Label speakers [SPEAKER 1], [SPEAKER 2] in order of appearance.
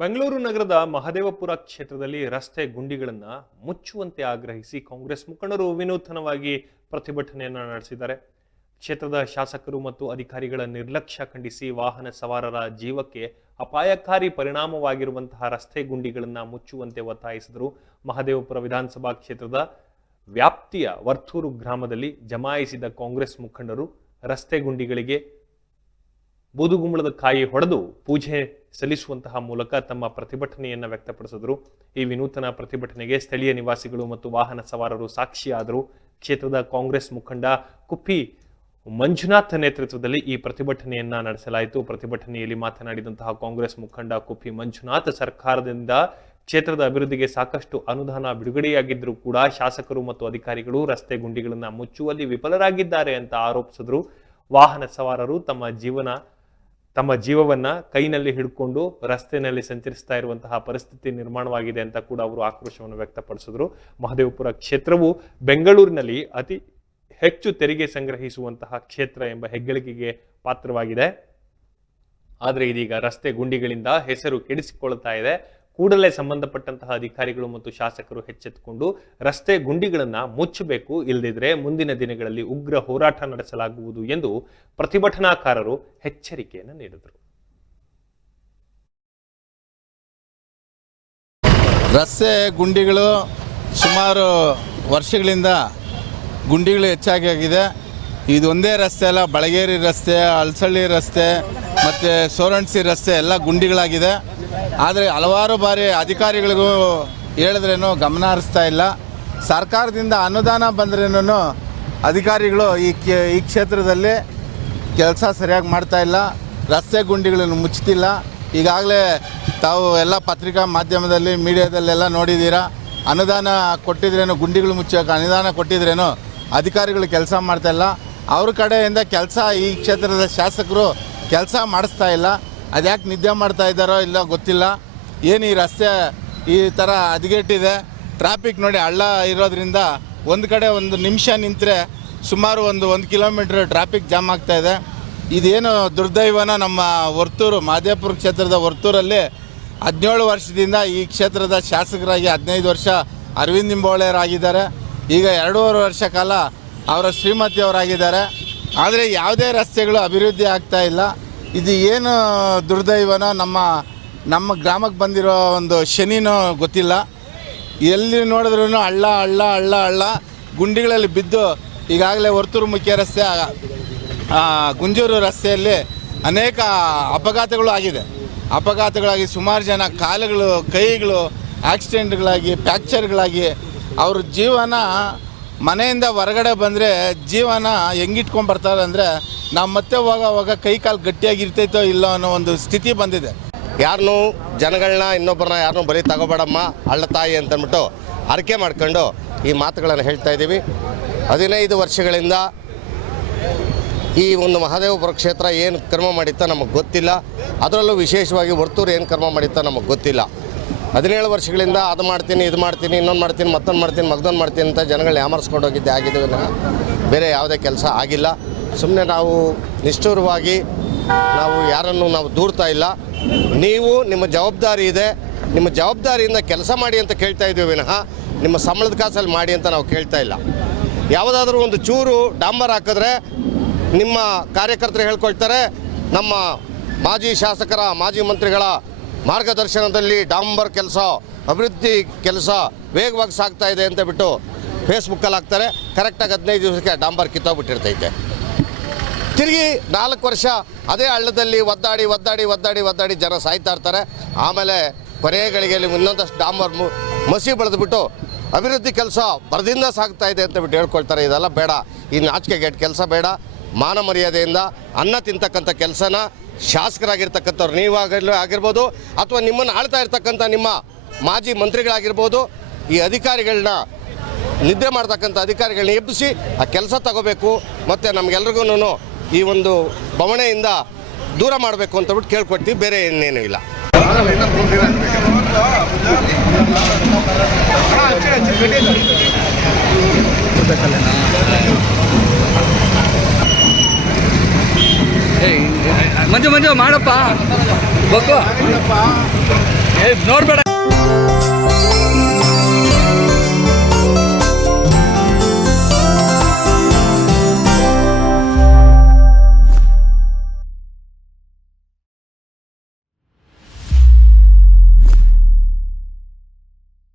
[SPEAKER 1] ಬೆಂಗಳೂರು ನಗರದ ಮಹದೇವಪುರ ಕ್ಷೇತ್ರದಲ್ಲಿ ರಸ್ತೆ ಗುಂಡಿಗಳನ್ನು ಮುಚ್ಚುವಂತೆ ಆಗ್ರಹಿಸಿ ಕಾಂಗ್ರೆಸ್ ಮುಖಂಡರು ವಿನೂತನವಾಗಿ ಪ್ರತಿಭಟನೆಯನ್ನು ನಡೆಸಿದ್ದಾರೆ. ಕ್ಷೇತ್ರದ ಶಾಸಕರು ಮತ್ತು ಅಧಿಕಾರಿಗಳ ನಿರ್ಲಕ್ಷ್ಯ ಖಂಡಿಸಿ ವಾಹನ ಸವಾರರ ಜೀವಕ್ಕೆ ಅಪಾಯಕಾರಿ ಪರಿಣಾಮವಾಗಿರುವಂತಹ ರಸ್ತೆ ಗುಂಡಿಗಳನ್ನು ಮುಚ್ಚುವಂತೆ ಒತ್ತಾಯಿಸಿದರು. ಮಹದೇವಪುರ ವಿಧಾನಸಭಾ ಕ್ಷೇತ್ರದ ವ್ಯಾಪ್ತಿಯ ವರ್ತೂರು ಗ್ರಾಮದಲ್ಲಿ ಜಮಾಯಿಸಿದ ಕಾಂಗ್ರೆಸ್ ಮುಖಂಡರು ರಸ್ತೆ ಗುಂಡಿಗಳಿಗೆ ಬೂದುಗುಂಬಳದ ಕಾಯಿ ಹೊಡೆದು ಪೂಜೆ ಸಲ್ಲಿಸುವಂತಹ ಮೂಲಕ ತಮ್ಮ ಪ್ರತಿಭಟನೆಯನ್ನು ವ್ಯಕ್ತಪಡಿಸಿದರು. ಈ ವಿನೂತನ ಪ್ರತಿಭಟನೆಗೆ ಸ್ಥಳೀಯ ನಿವಾಸಿಗಳು ಮತ್ತು ವಾಹನ ಸವಾರರು ಸಾಕ್ಷಿಯಾದರು. ಕ್ಷೇತ್ರದ ಕಾಂಗ್ರೆಸ್ ಮುಖಂಡ ಕುಪ್ಪಿ ಮಂಜುನಾಥ್ ನೇತೃತ್ವದಲ್ಲಿ ಈ ಪ್ರತಿಭಟನೆಯನ್ನ ನಡೆಸಲಾಯಿತು. ಪ್ರತಿಭಟನೆಯಲ್ಲಿ ಮಾತನಾಡಿದಂತಹ ಕಾಂಗ್ರೆಸ್ ಮುಖಂಡ ಕುಪ್ಪಿ ಮಂಜುನಾಥ್ ಸರ್ಕಾರದಿಂದ ಕ್ಷೇತ್ರದ ಅಭಿವೃದ್ಧಿಗೆ ಸಾಕಷ್ಟು ಅನುದಾನ ಬಿಡುಗಡೆಯಾಗಿದ್ದರೂ ಕೂಡ ಶಾಸಕರು ಮತ್ತು ಅಧಿಕಾರಿಗಳು ರಸ್ತೆ ಗುಂಡಿಗಳನ್ನು ಮುಚ್ಚುವಲ್ಲಿ ವಿಫಲರಾಗಿದ್ದಾರೆ ಅಂತ ಆರೋಪಿಸಿದ್ರು. ವಾಹನ ಸವಾರರು ತಮ್ಮ ಜೀವನ ತಮ್ಮ ಜೀವವನ್ನ ಕೈನಲ್ಲಿ ಹಿಡ್ಕೊಂಡು ರಸ್ತೆಯಲ್ಲಿ ಸಂಚರಿಸ್ತಾ ಇರುವಂತಹ ಪರಿಸ್ಥಿತಿ ನಿರ್ಮಾಣವಾಗಿದೆ ಅಂತ ಕೂಡ ಅವರು ಆಕ್ರೋಶವನ್ನು ವ್ಯಕ್ತಪಡಿಸಿದ್ರು. ಮಹದೇವಪುರ ಕ್ಷೇತ್ರವು ಬೆಂಗಳೂರಿನಲ್ಲಿ ಅತಿ ಹೆಚ್ಚು ತೆರಿಗೆ ಸಂಗ್ರಹಿಸುವಂತಹ ಕ್ಷೇತ್ರ ಎಂಬ ಹೆಗ್ಗಳಿಕೆಗೆ ಪಾತ್ರವಾಗಿದೆ. ಆದರೆ ಇದೀಗ ರಸ್ತೆ ಗುಂಡಿಗಳಿಂದ ಹೆಸರು ಕೆಡಿಸಿಕೊಳ್ತಾ ಇದೆ. ಕೂಡಲೇ ಸಂಬಂಧಪಟ್ಟಂತಹ ಅಧಿಕಾರಿಗಳು ಮತ್ತು ಶಾಸಕರು ಹೆಚ್ಚೆತ್ತುಕೊಂಡು ರಸ್ತೆ ಗುಂಡಿಗಳನ್ನ ಮುಚ್ಚಬೇಕು ಇಲ್ಲದಿದ್ರೆ ಮುಂದಿನ ದಿನಗಳಲ್ಲಿ ಉಗ್ರ ಹೋರಾಟ ನಡೆಸಲಾಗುವುದು ಎಂದು ಪ್ರತಿಭಟನಾಕಾರರು ಎಚ್ಚರಿಕೆಯನ್ನು ನೀಡಿದರು.
[SPEAKER 2] ರಸ್ತೆ ಗುಂಡಿಗಳು ಸುಮಾರು ವರ್ಷಗಳಿಂದ ಗುಂಡಿಗಳು ಹೆಚ್ಚಾಗಿ ಆಗಿದೆ. ಇದೊಂದೇ ರಸ್ತೆ ಅಲ್ಲ, ಬಳಗೇರಿ ರಸ್ತೆ, ಅಲ್ಸಳ್ಳಿ ರಸ್ತೆ ಮತ್ತು ಸೋರಣಸಿ ರಸ್ತೆ ಎಲ್ಲ ಗುಂಡಿಗಳಾಗಿದೆ. ಆದರೆ ಹಲವಾರು ಬಾರಿ ಅಧಿಕಾರಿಗಳಿಗೂ ಹೇಳಿದ್ರೇನು ಗಮನ ಹರಿಸ್ತಾ ಇಲ್ಲ. ಸರ್ಕಾರದಿಂದ ಅನುದಾನ ಬಂದ್ರೇನು ಅಧಿಕಾರಿಗಳು ಈ ಈ ಕ್ಷೇತ್ರದಲ್ಲಿ ಕೆಲಸ ಸರಿಯಾಗಿ ಮಾಡ್ತಾ ಇಲ್ಲ. ರಸ್ತೆ ಗುಂಡಿಗಳನ್ನು ಮುಚ್ಚುತ್ತಿಲ್ಲ ಈಗಾಗಲೇ ತಾವು ಎಲ್ಲ ಪತ್ರಿಕಾ ಮಾಧ್ಯಮದಲ್ಲಿ, ಮೀಡಿಯಾದಲ್ಲೆಲ್ಲ ನೋಡಿದ್ದೀರಾ? ಅನುದಾನ ಕೊಟ್ಟಿದ್ರೇನು, ಗುಂಡಿಗಳು ಮುಚ್ಚೋಕೆ ಅನುದಾನ ಕೊಟ್ಟಿದ್ರೇನು ಅಧಿಕಾರಿಗಳು ಕೆಲಸ ಮಾಡ್ತಾ ಇಲ್ಲ. ಅವ್ರ ಕಡೆಯಿಂದ ಕೆಲಸ ಈ ಕ್ಷೇತ್ರದ ಶಾಸಕರು ಕೆಲಸ ಮಾಡಿಸ್ತಾ ಇಲ್ಲ. ಅದ್ಯಾಕೆ ನಿದ್ದೆ ಮಾಡ್ತಾ ಇದ್ದಾರೋ ಇಲ್ಲ ಗೊತ್ತಿಲ್ಲ. ಏನು ಈ ರಸ್ತೆ ಈ ಥರ ಹದಗೆಟ್ಟಿದೆ? ಟ್ರಾಫಿಕ್ ನೋಡಿ ಹಳ್ಳ ಇರೋದ್ರಿಂದ ಒಂದು ಕಡೆ ಒಂದು ನಿಮಿಷ ನಿಂತರೆ ಸುಮಾರು ಒಂದು ಒಂದು ಕಿಲೋಮೀಟ್ರ್ ಟ್ರಾಫಿಕ್ ಜಾಮ್ ಆಗ್ತಾ ಇದೆ. ಇದೇನು ದುರ್ದೈವನ ನಮ್ಮ ವರ್ತೂರು, ಮಾದೇಪುರ ಕ್ಷೇತ್ರದ ವರ್ತೂರಲ್ಲಿ ಹದಿನೇಳು ವರ್ಷದಿಂದ ಈ ಕ್ಷೇತ್ರದ ಶಾಸಕರಾಗಿ ಹದಿನೈದು ವರ್ಷ ಅರವಿಂದ್ ನಿಂಬೋಳೆಯರಾಗಿದ್ದಾರೆ ಈಗ ಎರಡೂವರೆ ವರ್ಷ ಕಾಲ ಅವರ ಶ್ರೀಮತಿಯವರಾಗಿದ್ದಾರೆ ಆದರೆ ಯಾವುದೇ ರಸ್ತೆಗಳು ಅಭಿವೃದ್ಧಿ ಆಗ್ತಾ ಇಲ್ಲ. ಇದು ಏನು ದುರ್ದೈವನೋ ನಮ್ಮ ನಮ್ಮ ಗ್ರಾಮಕ್ಕೆ ಬಂದಿರೋ ಒಂದು ಶನಿನೋ ಗೊತ್ತಿಲ್ಲ. ಎಲ್ಲಿ ನೋಡಿದ್ರೂ ಹಳ್ಳ ಹಳ್ಳ ಹಳ್ಳ ಹಳ್ಳ ಗುಂಡಿಗಳಲ್ಲಿ ಬಿದ್ದು ಈಗಾಗಲೇ ವರ್ತೂರು ಮುಖ್ಯ ರಸ್ತೆ ಗುಂಜೂರು ರಸ್ತೆಯಲ್ಲಿ ಅನೇಕ ಅಪಘಾತಗಳು ಆಗಿದೆ. ಅಪಘಾತಗಳಾಗಿ ಸುಮಾರು ಜನ ಕಾಲುಗಳು, ಕೈಗಳು, ಆಕ್ಸಿಡೆಂಟ್ಗಳಾಗಿ, ಫ್ಯಾಕ್ಚರ್ಗಳಾಗಿ ಅವ್ರ ಜೀವನ ಮನೆಯಿಂದ ಹೊರಗಡೆ ಬಂದರೆ ಜೀವನ ಹೆಂಗಿಟ್ಕೊಂಡು ಬರ್ತಾರೆ ಅಂದರೆ ನಾವು ಮತ್ತೆ ಹೋಗ ಹೋಗ ಕೈ ಕಾಲು ಗಟ್ಟಿಯಾಗಿ ಇರ್ತೈತೋ ಇಲ್ಲೋ ಅನ್ನೋ ಒಂದು ಸ್ಥಿತಿ ಬಂದಿದೆ.
[SPEAKER 3] ಯಾರನ್ನೂ ಜನಗಳನ್ನ ಇನ್ನೊಬ್ಬರನ್ನ ಯಾರನ್ನೂ ಬರೀ ತಗೋಬೇಡಮ್ಮ, ಅಳ್ಳ ತಾಯಿ ಅಂತಂದ್ಬಿಟ್ಟು ಅರಕೆ ಮಾಡ್ಕೊಂಡು ಈ ಮಾತುಗಳನ್ನು ಹೇಳ್ತಾ ಇದ್ದೀವಿ. ಹದಿನೈದು ವರ್ಷಗಳಿಂದ ಈ ಒಂದು ಮಹಾದೇವಪುರ ಕ್ಷೇತ್ರ ಏನು ಕರ್ಮ ಮಾಡಿತ್ತ ನಮಗೆ ಗೊತ್ತಿಲ್ಲ. ಅದರಲ್ಲೂ ವಿಶೇಷವಾಗಿ ವರ್ತೂರು ಏನು ಕರ್ಮ ಮಾಡಿತ್ತ ನಮಗೆ ಗೊತ್ತಿಲ್ಲ. ಹದಿನೇಳು ವರ್ಷಗಳಿಂದ ಅದು ಮಾಡ್ತೀನಿ, ಇದು ಮಾಡ್ತೀನಿ, ಇನ್ನೊಂದು ಮಾಡ್ತೀನಿ, ಮತ್ತೊಂದು ಮಾಡ್ತೀನಿ ಮಗ್ದೊಂದು ಮಾಡ್ತೀನಿ ಅಂತ ಜನಗಳನ್ನ ಯಾಮರ್ಸ್ಕೊಂಡು ಹೋಗಿದ್ದೆ. ಆಗಿದ್ದು ಬೇರೆ ಯಾವುದೇ ಕೆಲಸ ಆಗಿಲ್ಲ. ಸುಮ್ಮನೆ ನಾವು ನಿಷ್ಠೂರವಾಗಿ ನಾವು ಯಾರನ್ನು ನಾವು ದೂರ್ತಾ ಇಲ್ಲ. ನೀವು ನಿಮ್ಮ ಜವಾಬ್ದಾರಿ ಇದೆ. ನಿಮ್ಮ ಜವಾಬ್ದಾರಿಯಿಂದ ಕೆಲಸ ಮಾಡಿ ಅಂತ ಕೇಳ್ತಾ ಇದ್ದೀವಿ ವಿನಃ ನಿಮ್ಮ ಸಂಬಳದ ಕಾಸಲ್ಲಿ ಮಾಡಿ ಅಂತ ನಾವು ಕೇಳ್ತಾ ಇಲ್ಲ. ಯಾವುದಾದ್ರೂ ಒಂದು ಚೂರು ಡಾಂಬರ್ ಹಾಕಿದ್ರೆ ನಿಮ್ಮ ಕಾರ್ಯಕರ್ತರು ಹೇಳ್ಕೊಳ್ತಾರೆ, ನಮ್ಮ ಮಾಜಿ ಶಾಸಕರ, ಮಾಜಿ ಮಂತ್ರಿಗಳ ಮಾರ್ಗದರ್ಶನದಲ್ಲಿ ಡಾಂಬರ್ ಕೆಲಸ, ಅಭಿವೃದ್ಧಿ ಕೆಲಸ ವೇಗವಾಗಿ ಸಾಗ್ತಾ ಇದೆ ಅಂತ ಬಿಟ್ಟು ಫೇಸ್ಬುಕ್ಕಲ್ಲಿ ಹಾಕ್ತಾರೆ. ಕರೆಕ್ಟಾಗಿ ಹದಿನೈದು ದಿವಸಕ್ಕೆ ಡಾಂಬರ್ ಕಿತ್ತೋಗ್ಬಿಟ್ಟಿರ್ತೈತೆ. ತಿರುಗಿ ನಾಲ್ಕು ವರ್ಷ ಅದೇ ಹಳ್ಳದಲ್ಲಿ ಒದ್ದಾಡಿ ಒದ್ದಾಡಿ ಒದ್ದಾಡಿ ಒದ್ದಾಡಿ ಜನ ಸಾಯ್ತಾ ಇರ್ತಾರೆ. ಆಮೇಲೆ ಕೊನೆಯ ಗಳಿಗೆಯಲ್ಲಿ ಇನ್ನೊಂದಷ್ಟು ಡಾಂಬರ್ ಮಸಿ ಬೆಳೆದ್ಬಿಟ್ಟು ಅಭಿವೃದ್ಧಿ ಕೆಲಸ ಬರದಿಂದ ಸಾಗ್ತಾ ಇದೆ ಅಂತ ಬಿಟ್ಟು ಹೇಳ್ಕೊಳ್ತಾರೆ. ಇದೆಲ್ಲ ಬೇಡ. ಈ ನಾಚಿಕೆ ಗೆಟ್ ಕೆಲಸ ಬೇಡ. ಮಾನ ಮರ್ಯಾದೆಯಿಂದ ಅನ್ನ ತಿಂತಕ್ಕಂಥ ಕೆಲಸನ ಶಾಸಕರಾಗಿರ್ತಕ್ಕಂಥವ್ರು ನೀವಾಗಲೂ ಆಗಿರ್ಬೋದು ಅಥವಾ ನಿಮ್ಮನ್ನು ಆಳ್ತಾ ಇರ್ತಕ್ಕಂಥ ನಿಮ್ಮ ಮಾಜಿ ಮಂತ್ರಿಗಳಾಗಿರ್ಬೋದು ಈ ಅಧಿಕಾರಿಗಳನ್ನ ನಿದ್ರೆ ಮಾಡ್ತಕ್ಕಂಥ ಅಧಿಕಾರಿಗಳನ್ನ ಎಬ್ಬಿಸಿ ಆ ಕೆಲಸ ತಗೋಬೇಕು ಮತ್ತು ನಮಗೆಲ್ರಿಗೂ ಈ ಒಂದು ಬವಣೆಯಿಂದ ದೂರ ಮಾಡಬೇಕು ಅಂತ ಬಿಟ್ಟು ಕೇಳ್ಕೊಡ್ತೀವಿ, ಬೇರೆ ಇನ್ನೇನೂ ಇಲ್ಲ.
[SPEAKER 4] ಮಂಜು ಮಂಜು ಮಾಡಪ್ಪ. ಬಕ್ಕು. ನೋಡ್ಬೇಡ.